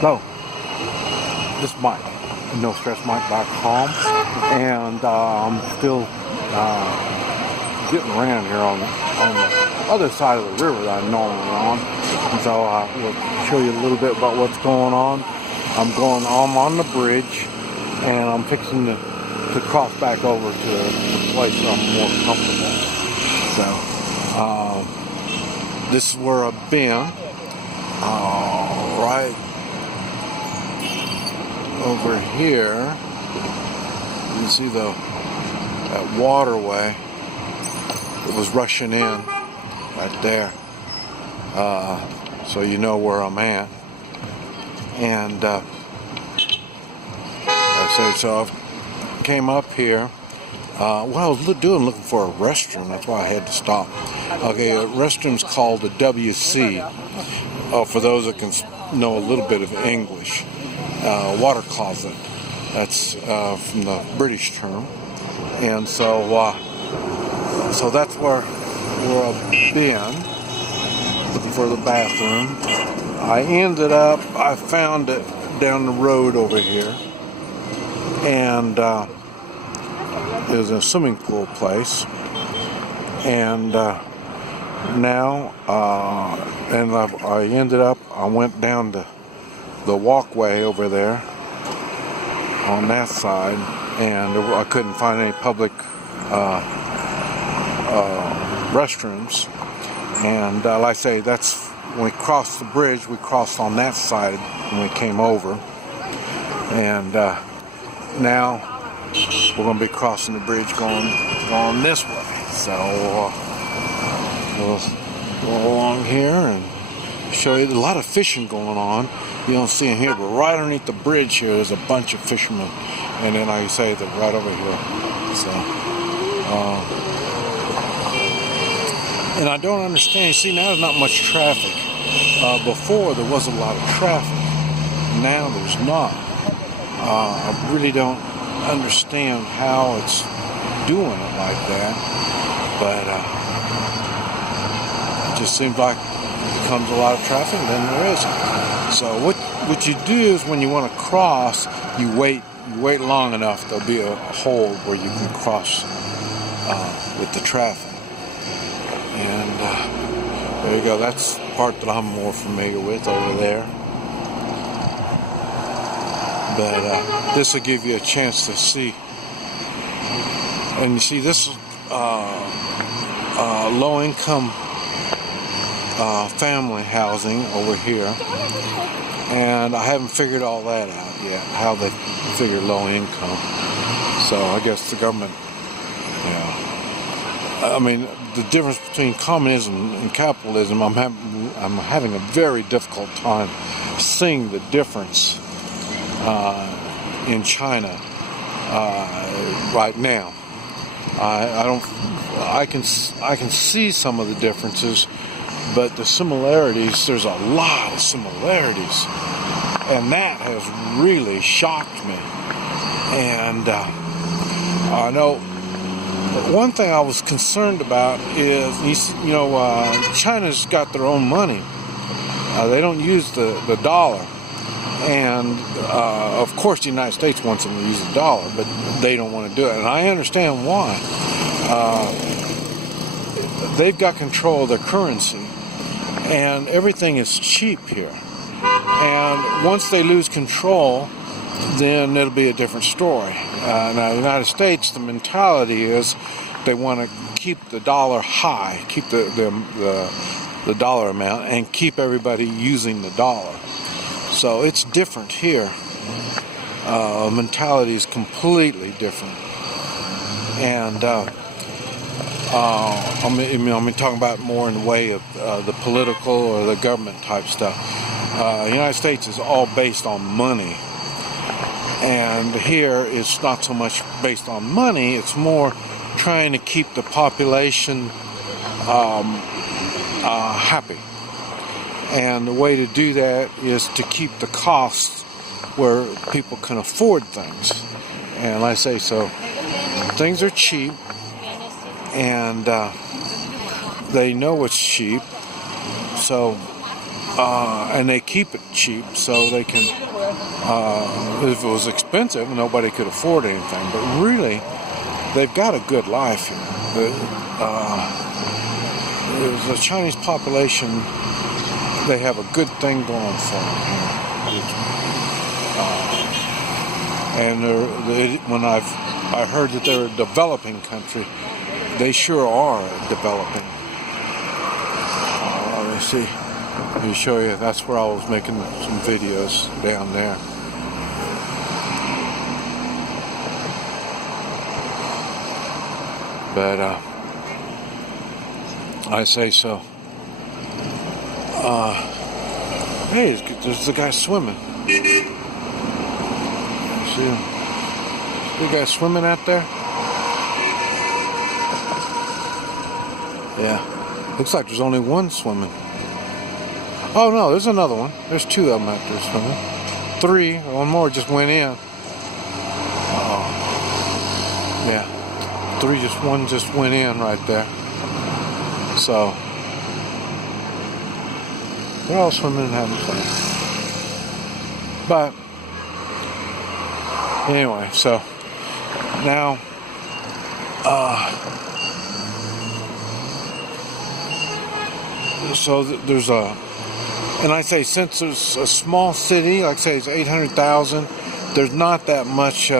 So, this is Mike, NoStressMike.com, and I'm still getting around here on the other side of the river that I'm normally on. And so I will show you a little bit about what's going on. I'm on the bridge, and I'm fixing to cross back over to the place where I'm more comfortable. So, this is where I've been, right over here. You can see that waterway that was rushing in right there. So you know where I'm at. And I said, so I came up here. What I was looking for a restroom. That's why I had to stop. Okay, a restroom's called the WC. For those that can know a little bit of English. Water closet. That's from the British term. And so that's where I've been, looking for the bathroom. I found it down the road over here. And there's a swimming pool place. And now, I went down the walkway over there on that side, and I couldn't find any public restrooms. And like I say, that's when we crossed the bridge. We crossed on that side when we came over, and now we're going to be crossing the bridge going this way. So we'll go along here and show you a lot of fishing going on. You don't see them here, but right underneath the bridge here, there's a bunch of fishermen. And then, like I say, they're right over here. So, and I don't understand. See, now there's not much traffic. Before, there was a lot of traffic. Now there's not. I really don't understand how it's doing it like that. But it just seems like there comes a lot of traffic, and then there isn't. So what you do is when you want to cross, you wait long enough. There'll be a hole where you can cross with the traffic. And there you go. That's the part that I'm more familiar with over there. But this will give you a chance to see. And you see, this is low-income family housing over here. And I haven't figured all that out yet, how they figure low income. So I guess the government, I mean, the difference between communism and capitalism, I'm having a very difficult time seeing the difference in China right now. I can see some of the differences, but the similarities, there's a lot of similarities, and that has really shocked me. And I know one thing I was concerned about is, China's got their own money. They don't use the dollar. And, of course, the United States wants them to use the dollar, but they don't want to do it. And I understand why. They've got control of their currency, and everything is cheap here. And once they lose control, then it'll be a different story. Now, the United States, the mentality is they want to keep the dollar high, keep the dollar amount, and keep everybody using the dollar. So it's different here. Mentality is completely different. And I'm talking about more in the way of the political or the government type stuff. The United States is all based on money. And here it's not so much based on money, it's more trying to keep the population happy. And the way to do that is to keep the costs where people can afford things. And like I say, so things are cheap, and they know it's cheap. So and they keep it cheap so they can. If it was expensive, nobody could afford anything. But really, they've got a good life here. The Chinese population, they have a good thing going for them. And when I heard that they're a developing country, they sure are developing. Let me see. Let me show you. That's where I was making some videos down there. But I say so. Hey, there's the guy swimming. See him? The guy swimming out there? Yeah. Looks like there's only one swimming. Oh no, there's another one. There's two of them out there swimming. Three. One more just went in. Yeah. One just went in right there. So they're all swimming and having fun. But anyway, so now so there's and I say since there's a small city, like I say it's 800,000, there's not that much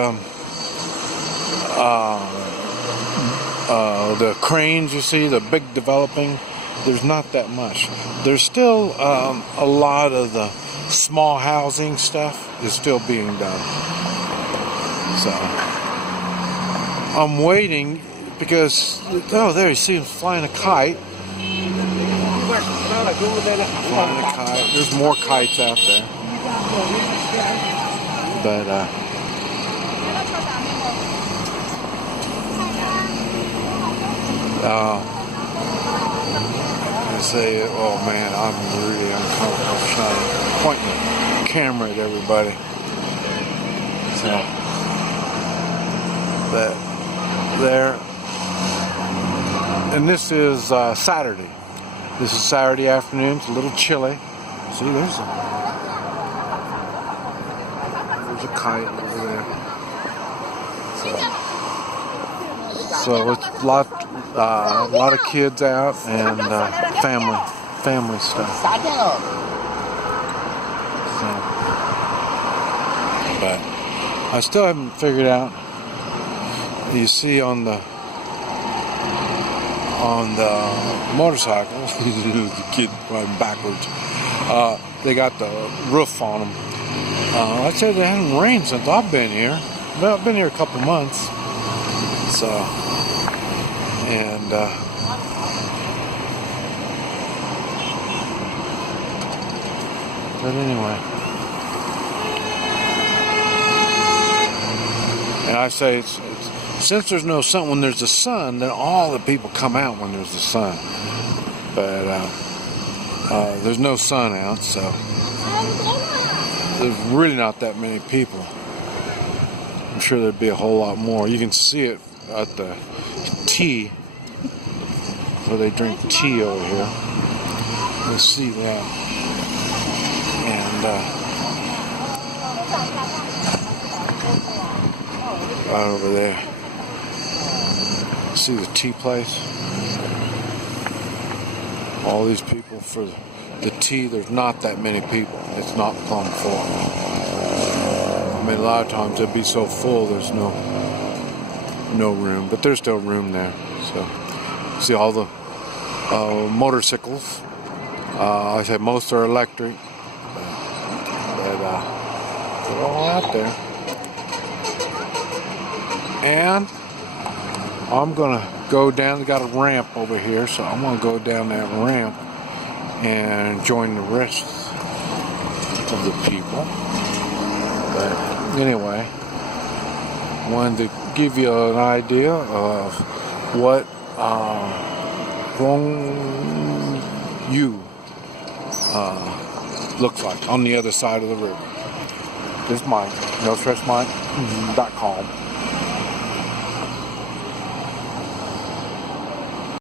the cranes, you see, the big developing, there's not that much. There's still a lot of the small housing stuff is still being done. So I'm waiting because, oh, there you see him flying a kite. Flying a kite. There's more kites out there. But I say, oh man, I'm really uncomfortable pointing the camera at everybody. So, but there, and this is Saturday. This is Saturday afternoon. It's a little chilly. See, there's a kite over there. So it's a lot of kids out and family stuff. So, but I still haven't figured out. You see on the motorcycles, the kid riding backwards. They got the roof on them. I said it hasn't rained since I've been here. I've been here a couple months. So, and but anyway, and I say it's since there's no sun, when there's the sun, then all the people come out when there's the sun. But there's no sun out, so there's really not that many people. I'm sure there'd be a whole lot more. You can see it at the tea, where they drink tea over here. You'll see that. And right over there. See the tea place? All these people for the tea. There's not that many people. It's not plumb full. I mean, a lot of times it'd be so full there's no room, but there's still room there. So see all the motorcycles. I said most are electric, but they're all out there. And I'm gonna go down. They got a ramp over here, so I'm gonna go down that ramp and join the rest of the people. But anyway, wanted to give you an idea of what Jiangyou looks like on the other side of the river. This is Mike, NoStressMike.com.